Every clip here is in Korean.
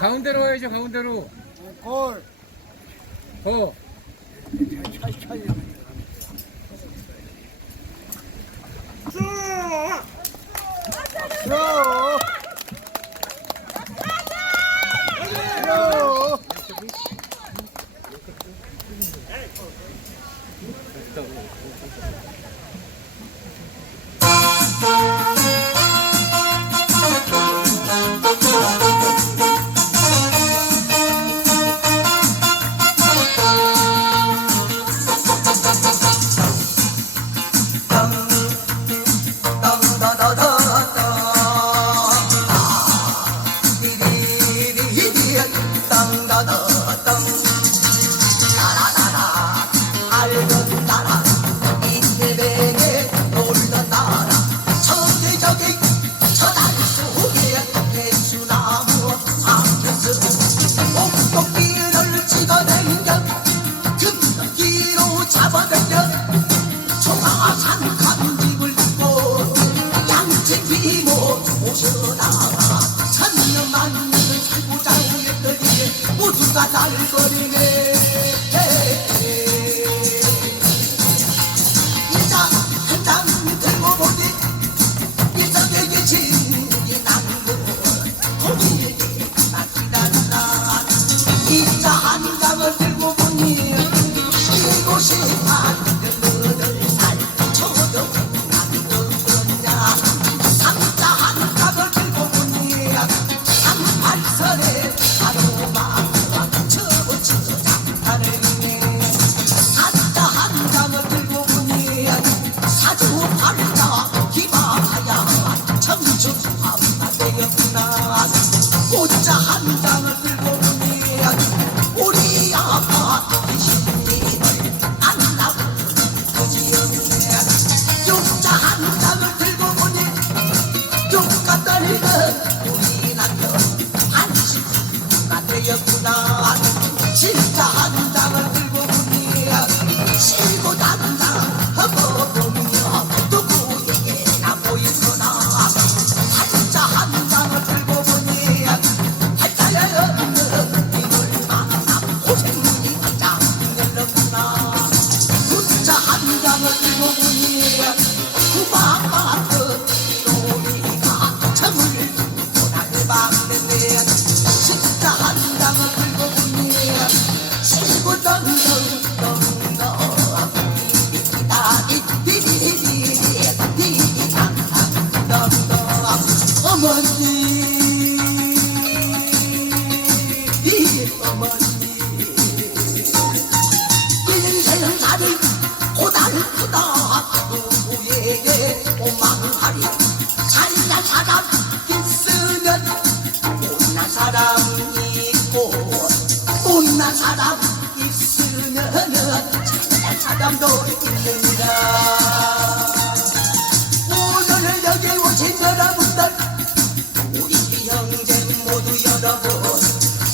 가운데로 와야죠 가운데로 골. 더 차이 차이. 쭉. 쭉. 잡 Catalica. 못난 사람 있으면 잘난 사람도 있느니라. 오늘 여기 오신 여러분들 우리 형제 모두 여러분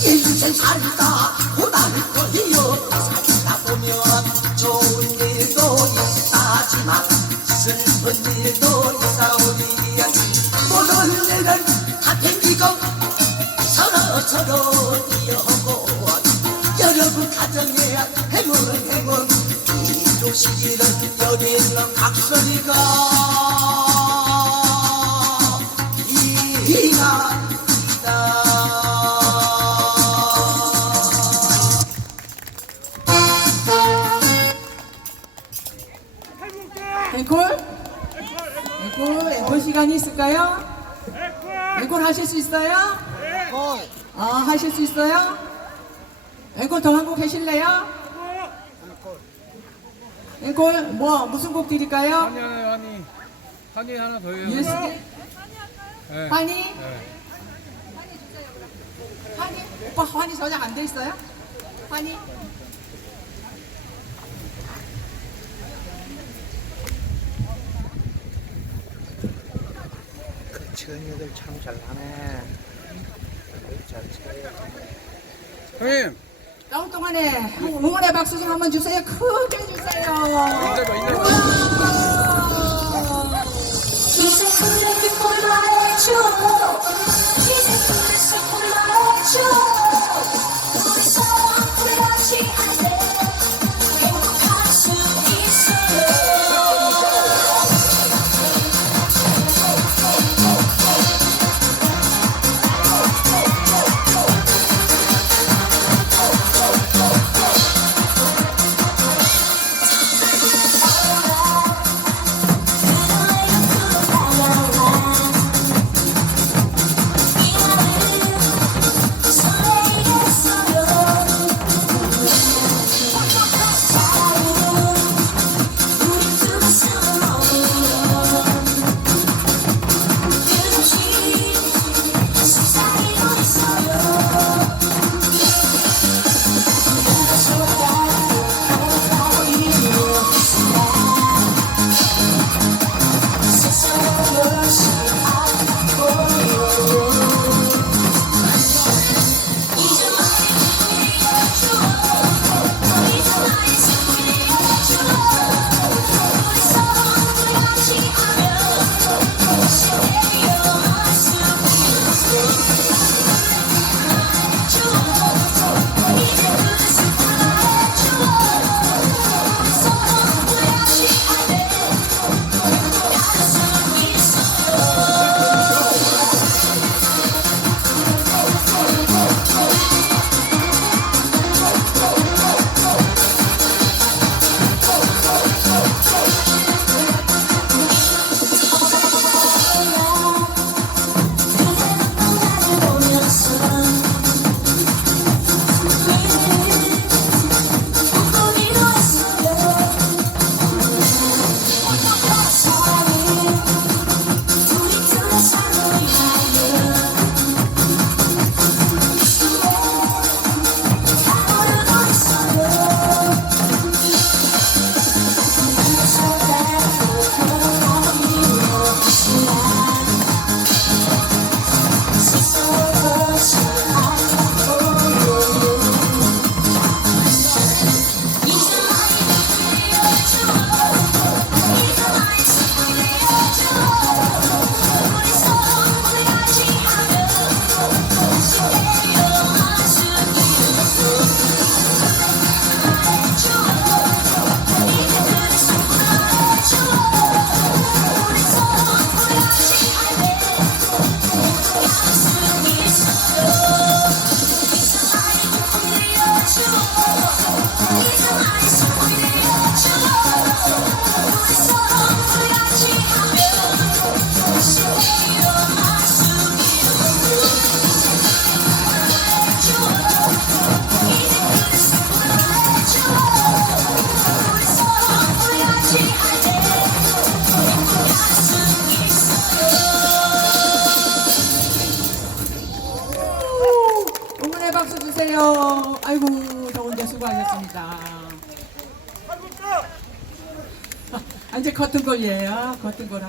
인생 살다 고달거리요. 살다 보면 좋은 일도 있다지만 슬픈 일도 있사오니 모든 일은 다 챙기고 서로 서로 시간이 있을까요? 앵콜 하실 수 있어요? 골. 아, 하실 수 있어요? 앵콜 더 한곡 하실래요? 앵콜, 뭐, 무슨 곡 드릴까요? 환희 하나 환희 환희 하나 더 해요 예스, 네. 환희? 네. 환희? 오빠, 환희 저장 안 돼 있어요? 환희? 처녀들 참 잘하네. 잘 쳐요. 형님 다음 동안에 응원의 박수 좀 한번 주세요. 크게 주세요. 인사봐 우와! 이제 꼴봐야 말해줘 이제 그래서 말해줘 아, 이제 커튼 걸이에요. 커튼 걸.